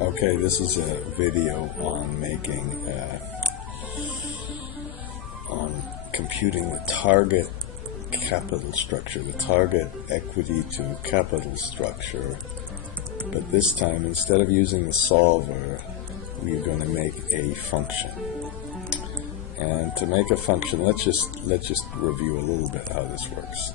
Okay, this is a video on computing the target capital structure, the target equity to capital structure. But this time, instead of using the solver, we're going to make a function. And to make a function, let's just review a little bit how this works.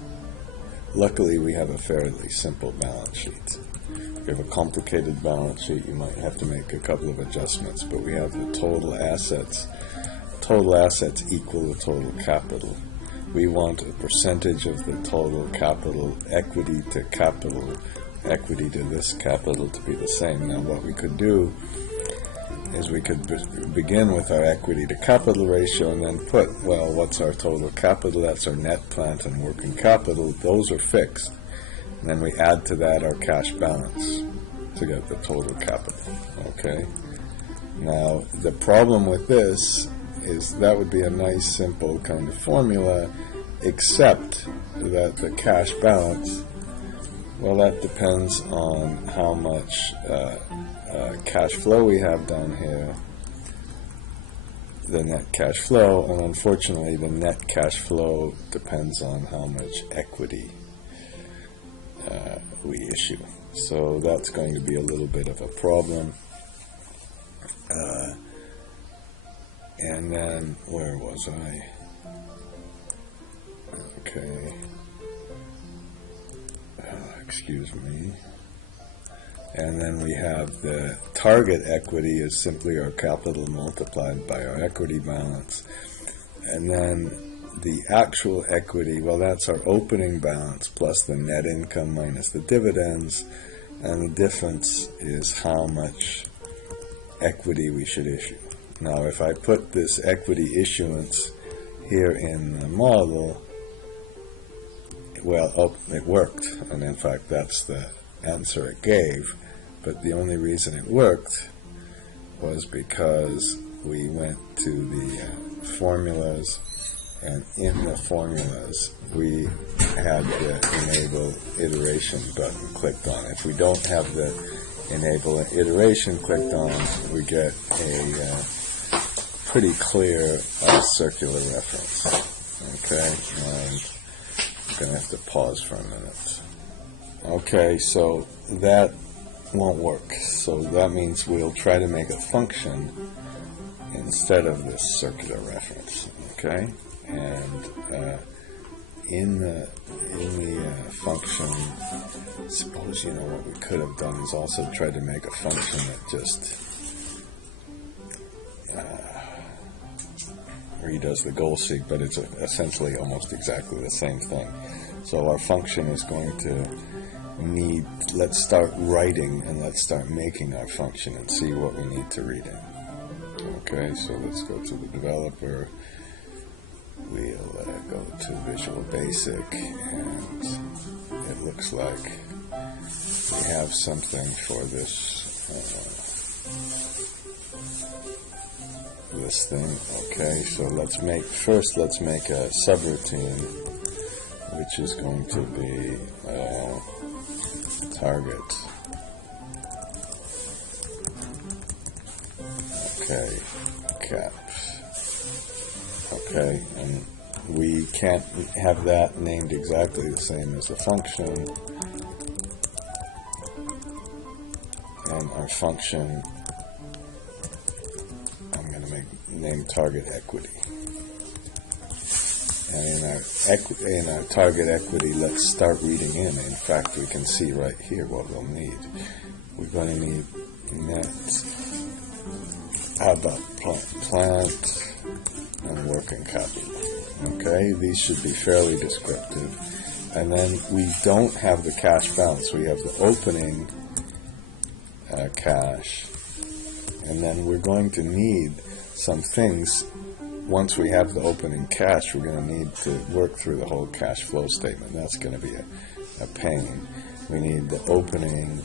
Luckily, we have a fairly simple balance sheet. If you have a complicated balance sheet, you might have to make a couple of adjustments, but we have the total assets. Total assets equal the total capital. We want a percentage of the total capital, equity to capital, equity to this capital to be the same. Now what we could do is we could begin with our equity to capital ratio and then put, well, what's our total capital? That's our net plant and working capital. Those are fixed. And then we add to that our cash balance to get the total capital. Okay? Now, the problem with this is that would be a nice, simple kind of formula, except that the cash balance, well, that depends on how much cash flow we have down here, the net cash flow, and unfortunately the net cash flow depends on how much equity we issue. So that's going to be a little bit of a problem. And then, where was I? Okay. Excuse me. And then we have the target equity is simply our capital multiplied by our equity balance. And then the actual equity, well, that's our opening balance plus the net income minus the dividends. And the difference is how much equity we should issue. Now, if I put this equity issuance here in the model, well, it worked. And in fact, that's the answer it gave. But the only reason it worked was because we went to the formulas, and in the formulas we had the enable iteration button clicked on. If we don't have the enable iterations clicked on, we get a pretty clear circular reference. Okay, and I'm going to have to pause for a minute. Okay, so that won't work. So that means we'll try to make a function instead of this circular reference. Okay, and in the function, suppose, you know, what we could have done is also try to make a function that just redoes the goal seek, but it's essentially almost exactly the same thing. So our function is going to need, let's start writing and let's start making our function and see what we need to read in. Okay, so let's go to the developer. We'll go to Visual Basic, and it looks like we have something for this this thing. Okay, so let's make a subroutine, which is going to be target. Okay, cap. Okay, and we can't have that named exactly the same as the function, and our function, I'm going to name target equity. And in our target equity, let's start reading in. In fact, we can see right here what we'll need. We're going to need net. How about plant and working capital? Okay, these should be fairly descriptive. And then we don't have the cash balance. We have the opening cash. And then we're going to need some things. Once we have the opening cash, we're going to need to work through the whole cash flow statement. That's going to be a pain. We need the opening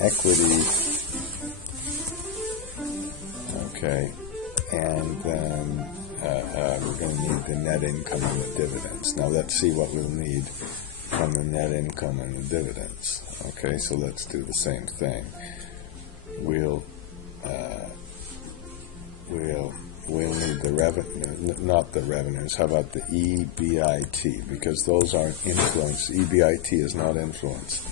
equity. Okay. And then we're going to need the net income and the dividends. Now let's see what we'll need from the net income and the dividends. Okay, so let's do the same thing. we'll need the revenue, not the revenues. How about the EBIT? Because those aren't influenced. EBIT is not influenced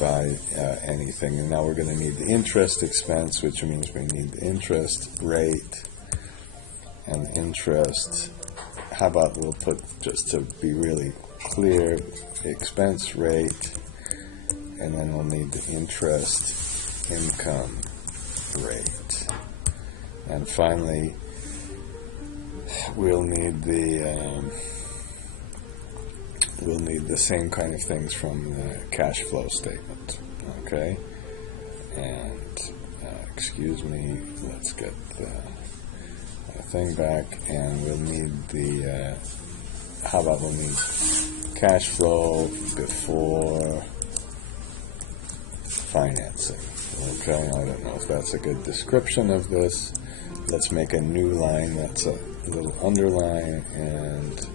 by anything. And now we're going to need the interest expense, which means we need the interest rate and interest. How about we'll put, just to be really clear, expense rate, and then we'll need the interest income rate. And finally, we'll need the same kind of things from the cash flow statement. Okay, and excuse me, let's get the thing back, and we'll need the. How about we'll need cash flow before financing? Okay, I don't know if that's a good description of this. Let's make a new line that's a little underline, and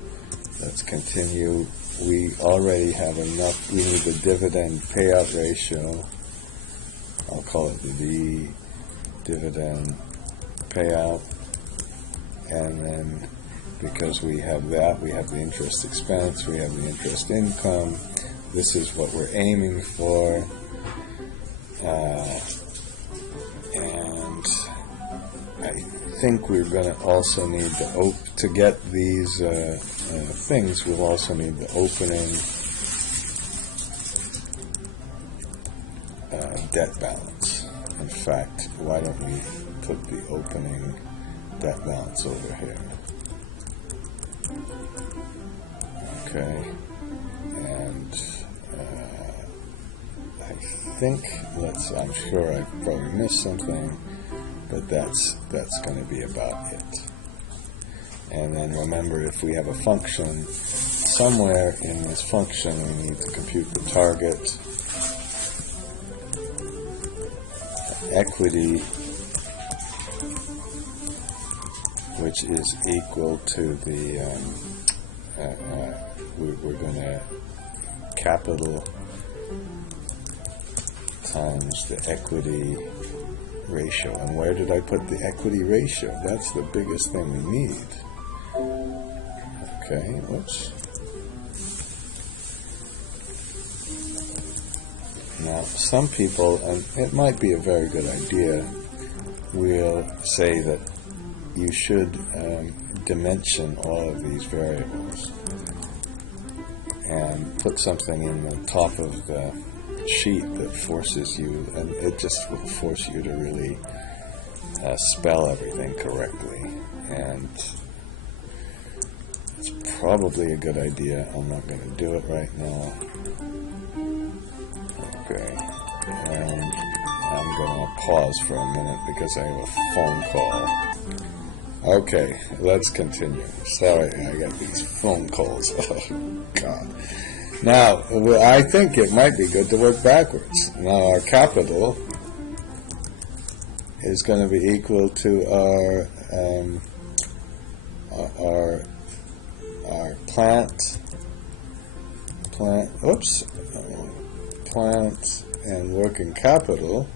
let's continue. We already have enough. We need the dividend payout ratio. I'll call it the dividend payout. And then because we have that, we have the interest expense, we have the interest income. This is what we're aiming for. And I think we're going to also need to get these things, we'll also need the opening debt balance. In fact, why don't we put the opening debt balance over here? Okay, and I think I'm sure I probably missed something, but that's going to be about it. And then remember, if we have a function, somewhere in this function we need to compute the target equity, which is equal to the we're going to capital times the equity ratio. And where did I put the equity ratio? That's the biggest thing we need. Okay, whoops. Now, some people, and it might be a very good idea, will say that you should dimension all of these variables and put something in the top of the sheet that forces you, and it just will force you to really spell everything correctly. And it's probably a good idea. I'm not going to do it right now. Okay, and I'm going to pause for a minute because I have a phone call. Okay, let's continue. Sorry, I got these phone calls. Oh, God. Now, I think it might be good to work backwards. Now, our capital is going to be equal to our plant and working capital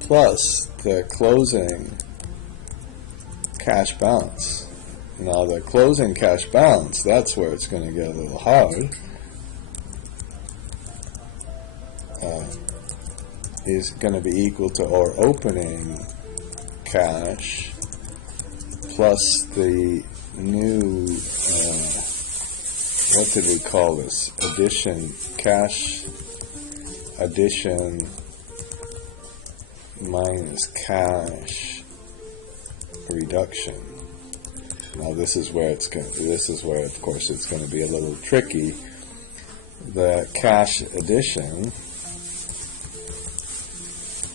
plus the closing cash balance. Now the closing cash balance, that's where it's going to get a little hard, is going to be equal to our opening cash plus the new, what did we call this? Cash addition minus cash reduction. Now this is where of course it's going to be a little tricky. The cash addition.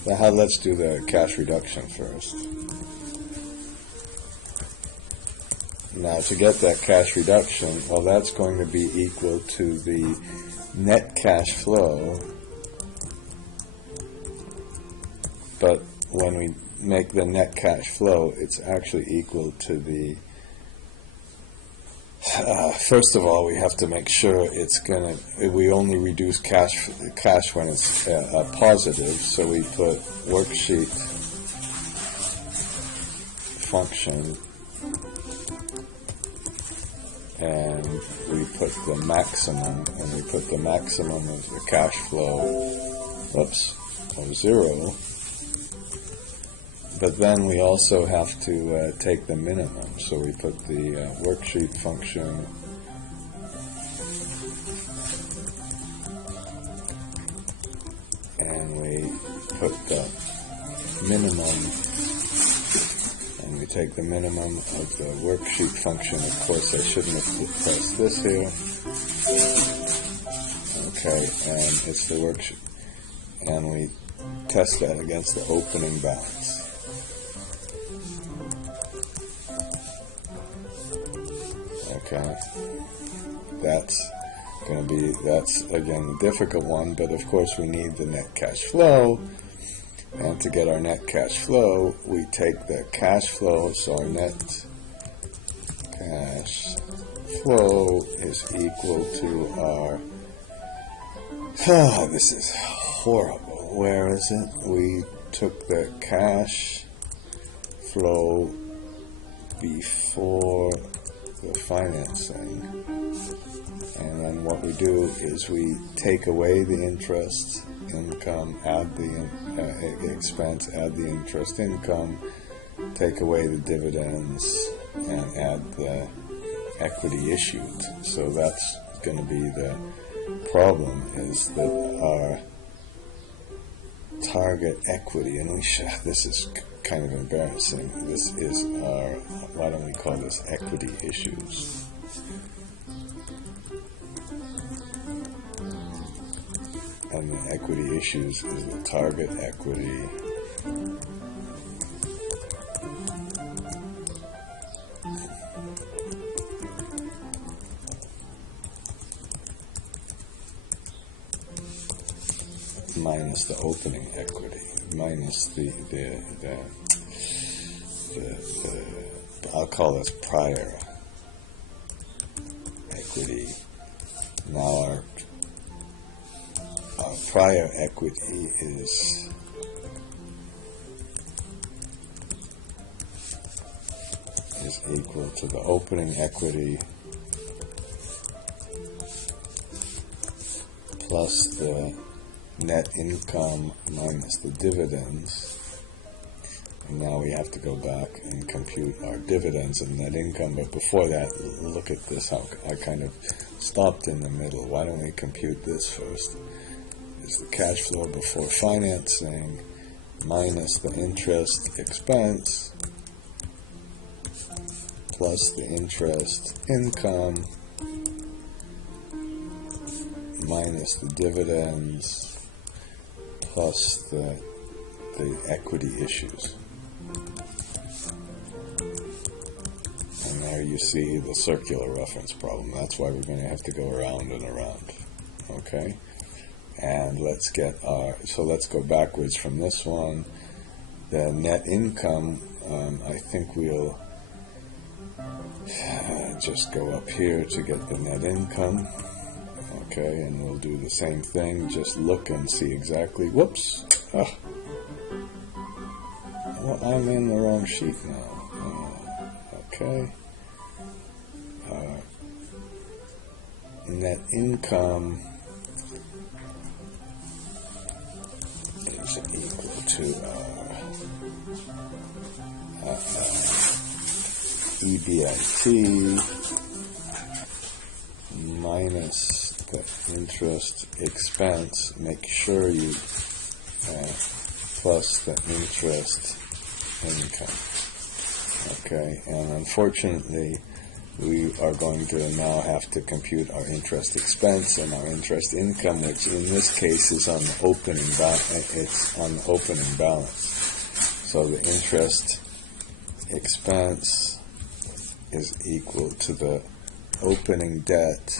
Let's do the cash reduction first. Now to get that cash reduction, well, that's going to be equal to the net cash flow, but when we make the net cash flow, it's actually equal to the First of all, we have to make sure it's gonna. We only reduce cash when it's positive. So we put worksheet function, and we put the maximum, and we put the maximum of the cash flow. Oops, of 0. But then we also have to take the minimum, so we put the worksheet function and we put the minimum, and we take the minimum of the worksheet function. Of course, I shouldn't have pressed this here. Okay, and it's the worksheet, and we test that against the opening balance. Okay, that's again the difficult one, but of course we need the net cash flow, and to get our net cash flow, we take the cash flow, so our net cash flow is equal to our, this is horrible, where is it? We took the cash flow before the financing, and then what we do is we take away the interest income, add the expense, add the interest income, take away the dividends, and add the equity issued. So that's going to be the problem, is that our target equity, and this is kind of embarrassing. This is our, why don't we call this equity issues? And the equity issues is the target equity minus the opening equity, minus the I'll call this prior equity. Now our prior equity is equal to the opening equity plus the net income minus the dividends. And now we have to go back and compute our dividends and net income. But before that, look at this, how I kind of stopped in the middle. Why don't we compute this first? Is the cash flow before financing minus the interest expense plus the interest income minus the dividends plus the equity issues. And there you see the circular reference problem. That's why we're going to have to go around and around. Okay? And let's get so let's go backwards from this one. The net income, I think we'll just go up here to get the net income. Okay, and we'll do the same thing. Just look and see exactly. Whoops! Oh. Well, I'm in the wrong sheet now. Okay. Net income is equal to EBIT minus the interest expense. Make sure you plus the interest income. Okay, and unfortunately we are going to now have to compute our interest expense and our interest income, which in this case is on the opening it's on the opening balance. So the interest expense is equal to the opening debt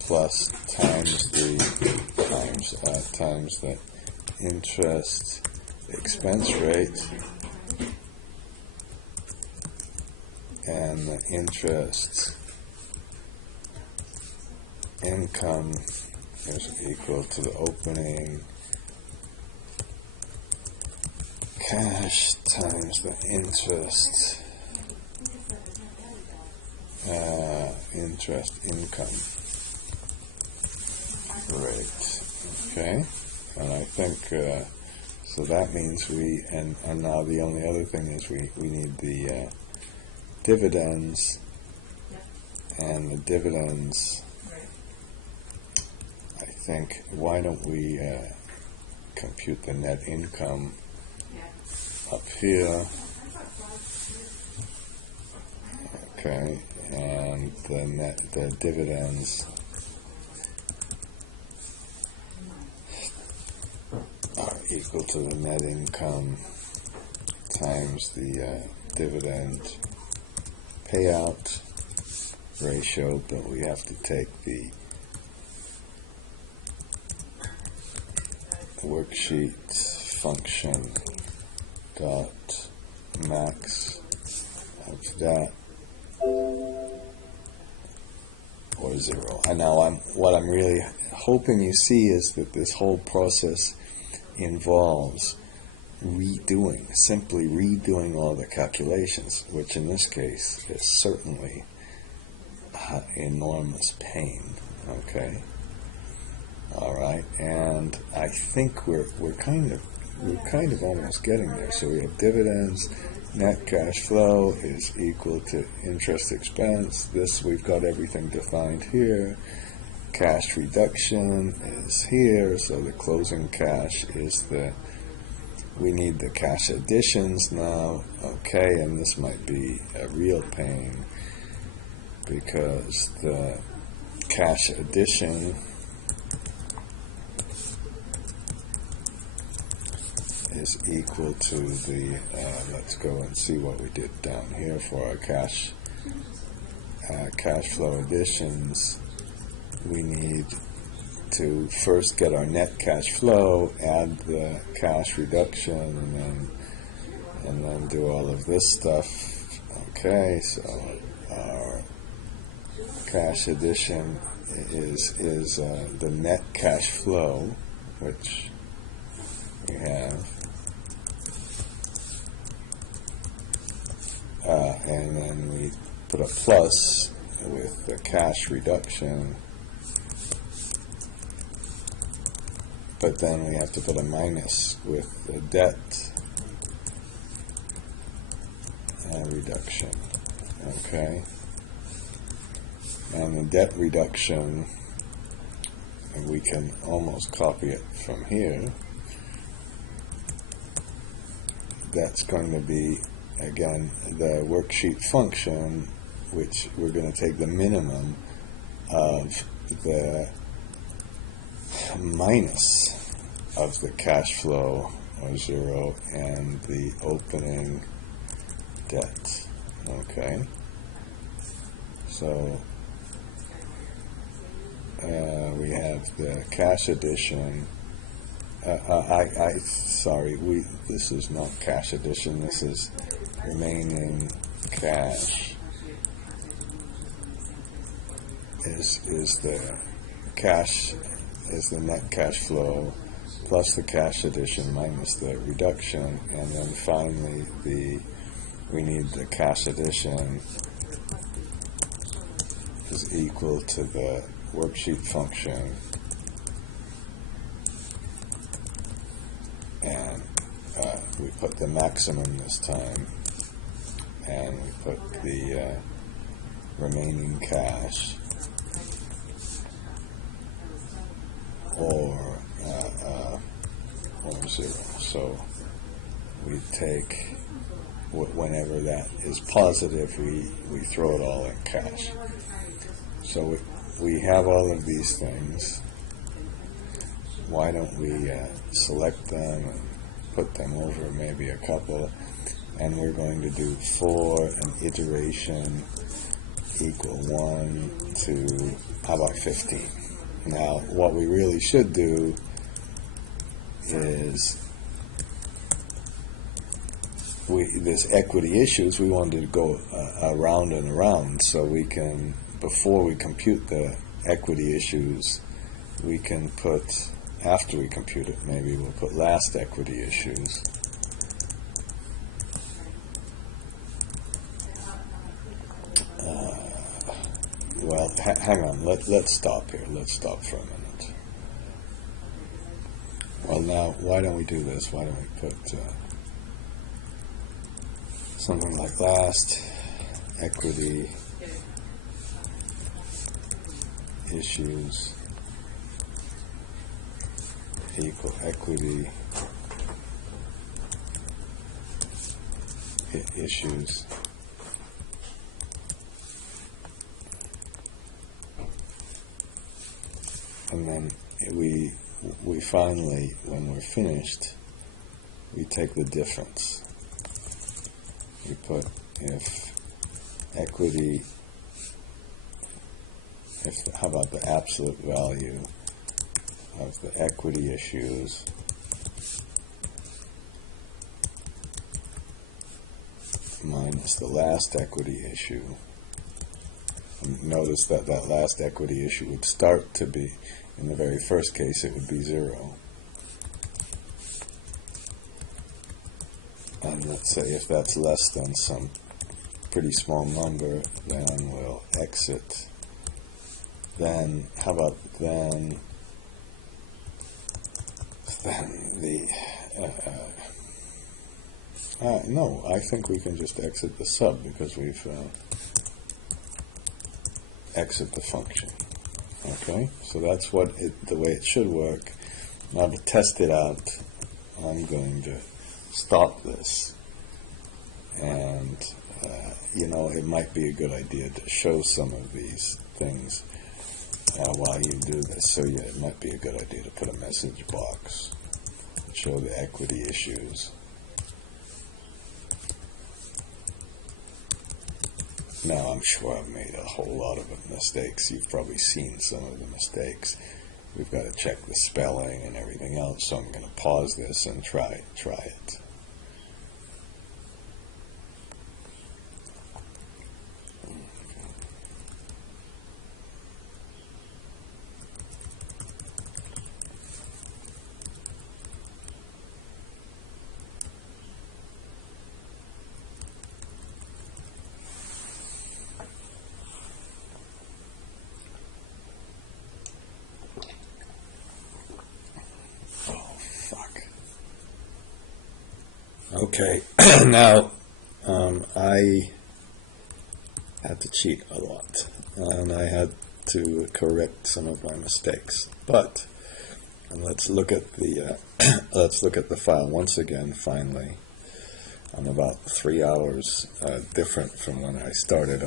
plus times the interest expense rate and the interest income is equal to the opening cash times the interest income rate. Okay, and I think so that means and now the only other thing is we need the dividends, and the dividends, I think, why don't we compute the net income up here? Okay, and the dividends are equal to the net income times the dividend payout ratio, but we have to take the worksheet function dot max of that or 0. And now what I'm really hoping you see is that this whole process involves simply redoing all the calculations, which in this case is certainly enormous pain. Okay, all right, and I think we're kind of almost getting there. So we have dividends, net cash flow is equal to interest expense. This, we've got everything defined here. Cash reduction is here, so the closing cash is we need the cash additions now. Okay, and this might be a real pain because the cash addition is equal to the, let's go and see what we did down here for our cash flow additions. We need to first get our net cash flow, add the cash reduction, and then do all of this stuff. Okay, so our cash addition is the net cash flow, which we have, and then we put a plus with the cash reduction, but then we have to put a minus with the debt reduction. Okay, and the debt reduction, we can almost copy it from here. That's going to be, again, the worksheet function, which we're going to take the minimum of the minus of the cash flow, or 0, and the opening debt. Okay, so we have the cash addition. Sorry, this is not cash addition, this is remaining cash. Is the cash, is the net cash flow plus the cash addition minus the reduction, and then finally we need the cash addition is equal to the worksheet function, and we put the maximum this time, and we put the remaining cash, or 0. So we take, whenever that is positive, we throw it all in cash. So we have all of these things. Why don't we select them and put them over maybe a couple, and we're going to do for an iteration equal 1 to, how about 15? Now, what we really should do is this equity issues, we wanted to go around and around, so we can, before we compute the equity issues, we can put, after we compute it, maybe we'll put last equity issues. Well, hang on, let's stop here. Let's stop for a minute. Well, now, why don't we do this? Why don't we put something like last equity issues equal equity issues and then we finally, when we're finished, we take the difference. We put if equity, how about the absolute value of the equity issues minus the last equity issue. And notice that that last equity issue would start to be, in the very first case, it would be 0. And let's say if that's less than some pretty small number, then we'll exit. Then, how about then the, no, I think we can just exit the sub because we've exit the function. Okay, so that's what the way it should work. Now to test it out, I'm going to stop this, and it might be a good idea to show some of these things while you do this. So yeah, it might be a good idea to put a message box and show the equity issues. Now, I'm sure I've made a whole lot of mistakes. You've probably seen some of the mistakes. We've got to check the spelling and everything else, so I'm going to pause this and try it. Okay, now I had to cheat a lot, and I had to correct some of my mistakes. But let's look at the file once again. Finally, I'm about 3 hours different from when I started.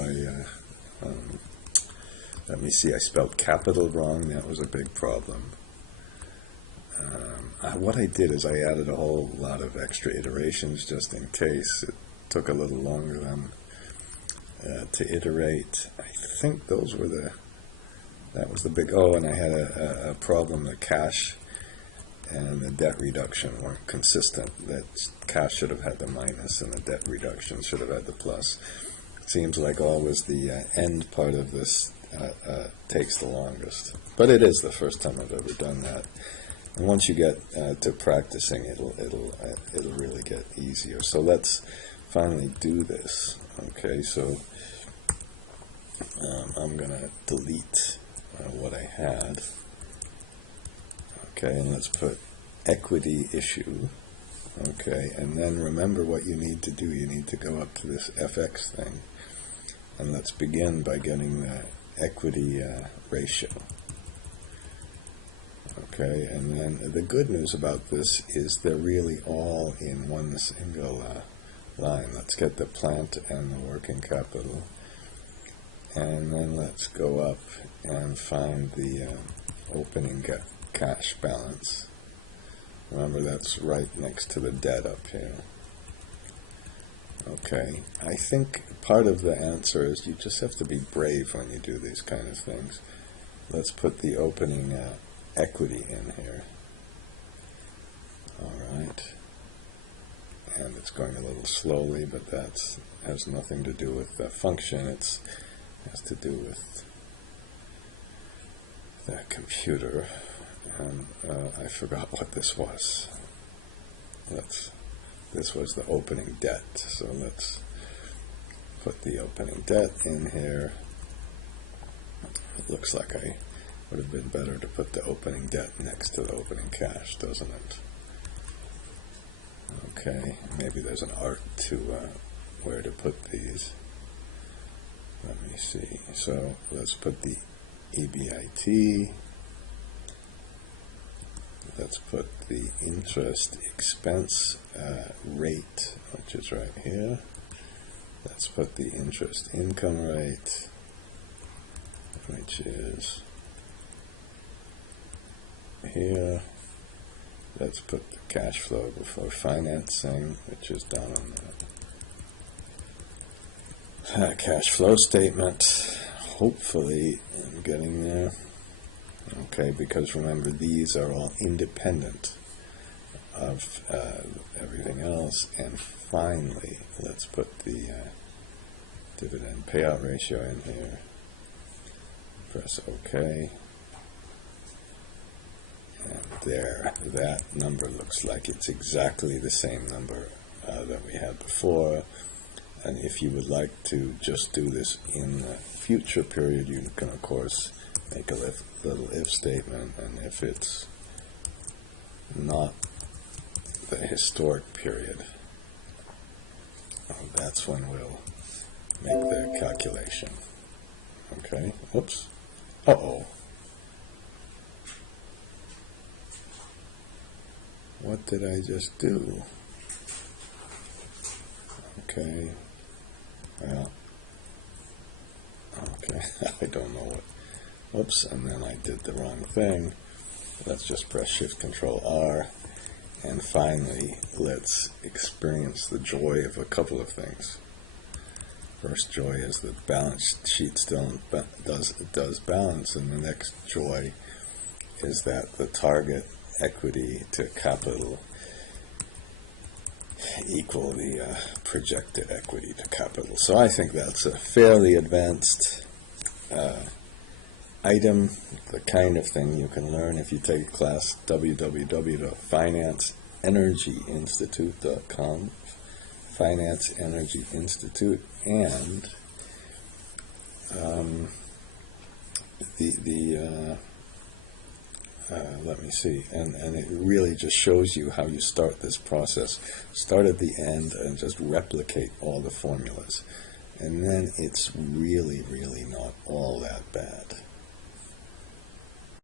Let me see. I spelled capital wrong. That was a big problem. What I did is I added a whole lot of extra iterations just in case. It took a little longer than to iterate. I think those were that was the big, and I had a problem. The cash and the debt reduction weren't consistent. That cash should have had the minus and the debt reduction should have had the plus. It seems like always the end part of this takes the longest. But it is the first time I've ever done that. And once you get to practicing, it'll really get easier. So let's finally do this. Okay, so I'm gonna delete what I had. Okay, and let's put equity issue. Okay, and then remember what you need to do. You need to go up to this FX thing, and let's begin by getting the equity ratio. Okay, and then the good news about this is they're really all in one single line. Let's get the plant and the working capital, and then let's go up and find the opening cash balance. Remember, that's right next to the debt up here. Okay, I think part of the answer is you just have to be brave when you do these kind of things. Let's put the opening equity in here. All right. and it's going a little slowly, but that has nothing to do with the function. It has to do with the computer, and I forgot what this was. This was the opening debt, so let's put the opening debt in here. It looks like I would have been better to put the opening debt next to the opening cash, doesn't it? Okay, maybe there's an art to where to put these. Let me see. So let's put the EBIT. Let's put the interest expense rate, which is right here. Let's put the interest income rate, which is here. Let's put the cash flow before financing, which is down on the cash flow statement. Hopefully I'm getting there. Okay, because remember, these are all independent of everything else. And finally, let's put the dividend payout ratio in here. Press OK. And there, that number looks like it's exactly the same number that we had before. And if you would like to just do this in the future period, you can, of course, make a little if statement, and if it's not the historic period, that's when we'll make the calculation. Okay, oops, uh-oh. What did I just do? Okay, well, okay, I don't know what. Oops, and then I did the wrong thing. Let's just press Shift-Control-R, and finally, let's experience the joy of a couple of things. First joy is that the balance sheet still does balance, and the next joy is that the target equity to capital equal the projected equity to capital. So I think that's a fairly advanced item, the kind of thing you can learn if you take a class, www.financeenergyinstitute.com, Finance Energy Institute, and let me see, and it really just shows you how you start this process. Start at the end and just replicate all the formulas, and then it's really, really not all that bad.